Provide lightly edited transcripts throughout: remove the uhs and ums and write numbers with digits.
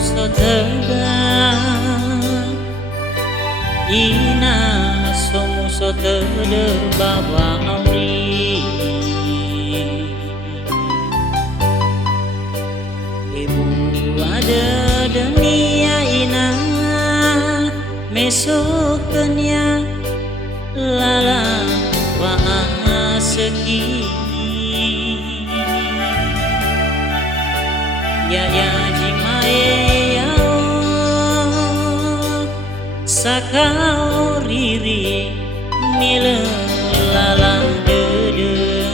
sotega ina somu sotega bawa auri ibu ada dunia ina mesok kenya lala wa seki ya jimae yao sakau riri mile lalang dede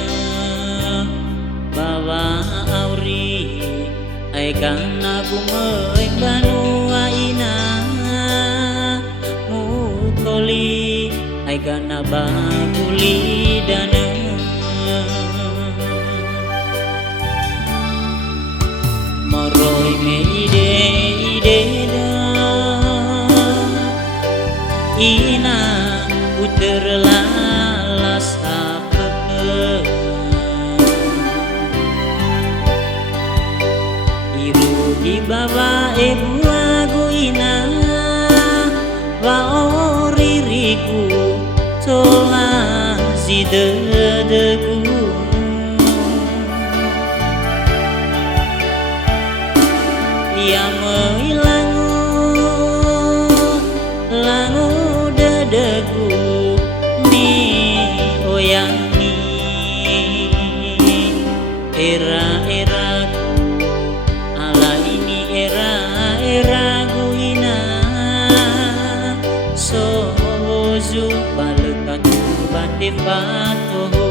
bawa auri ai kana bumoi banua ina mukoli ai kana bakuli dana moroi me ide da ina uter lalas apa iru di bawah ibu aku ina wa oririku tola zidedegu ya langu dedeku ni oyani era-eraku ala ini era-eraku ina sozu balekatu batifatuhu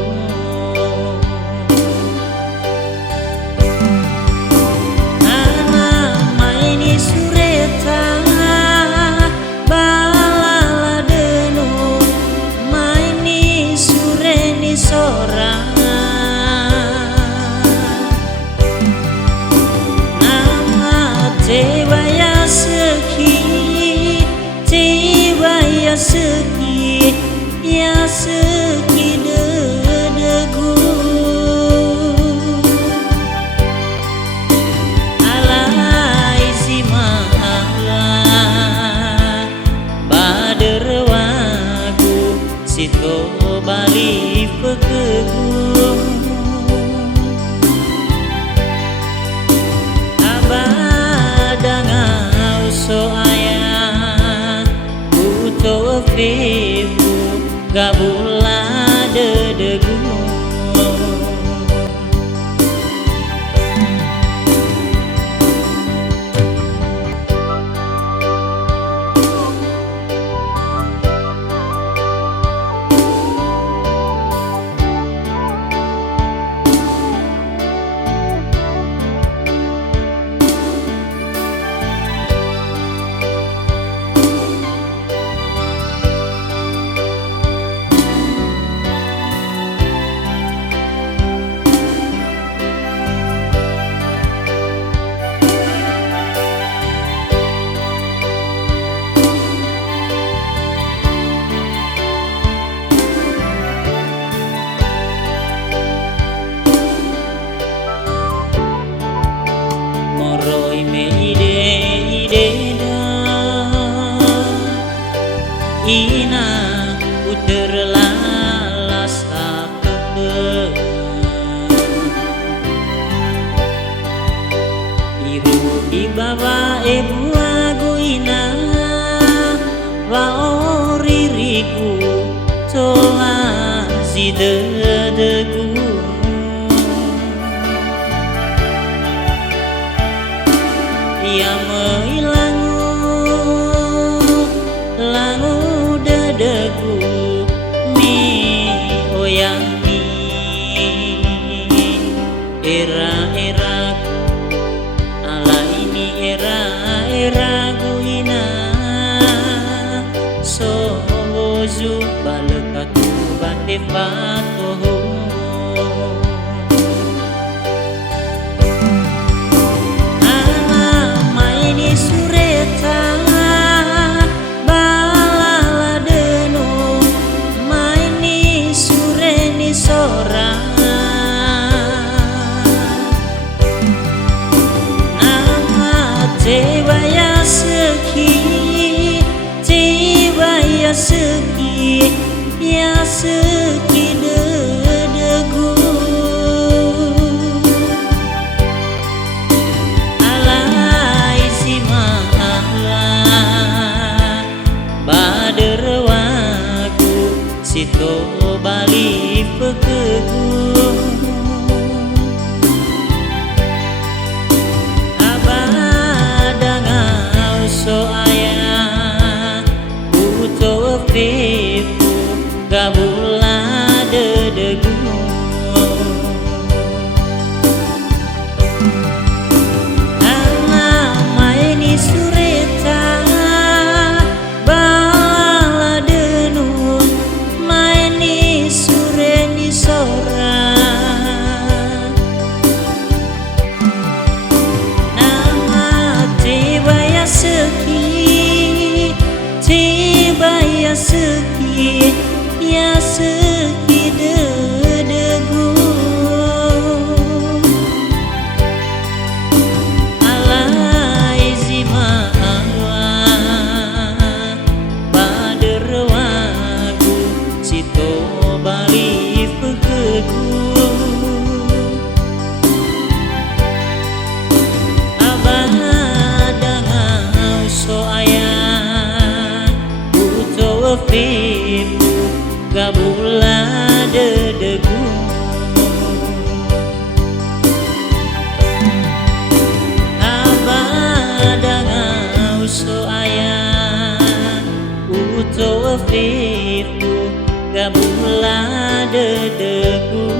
seki ya seki dedegu alai si mahala baderwagu sito bali pekegu abadangau so vivu gabula dedegu moroi me ide da ina uter lalas apa iru di bawah ibu aku ina wa oririku tola zidedegu ya langu dedegu mi oyani era-eraku ala ini era-eraku ina sozu balekatu batifatuhu Dewa seki ya seki dedegu alai si mahala baderwaku sito bali pekegu Pipu gabula dedegu Ana maini sureta bala denun maini sureni sora nama tiba ya seki ya seki ya seki dedegu alai zima Allah baderwagu sito bali pekegu abadangau so Pipu gabula dedegu abadangau so ayah uto pipu gabula dedegu